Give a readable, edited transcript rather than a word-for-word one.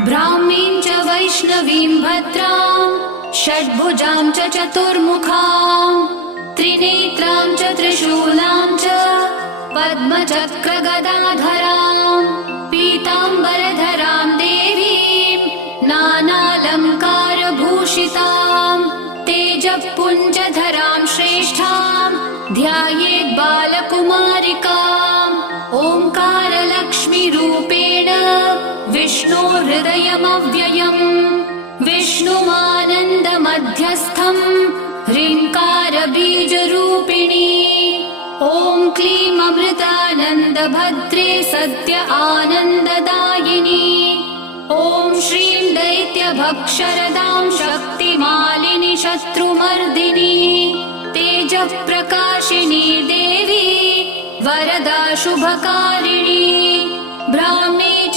ब्राह्मीं च वैष्णवीं भद्रां षड्भुजां च चतुर्मुखां त्रिनेत्रां च त्रिशूलां च पद्मचक्रगदाधरां पीताम्बरधरां देवीं नानालङ्कारभूषितां तेजःपुञ्जधरां श्रेष्ठां ध्यायेत् बालकुमारिकाम् ओङ्कारलक्ष्मीरूपेण विष्णोर्हृदयमव्ययम् विष्णुमानन्दमध्यस्थम् ह्रीङ्कारबीजरूपिणी ॐ क्लीं अमृतानन्दभद्रे सद्य आनन्ददायिनी ॐ श्रीं दैत्यभक्षरदां शक्तिमालिनि शत्रुमर्दिनी तेजःप्रकाशिनी देवी वरदा शुभकारिणी ब्राह्मी च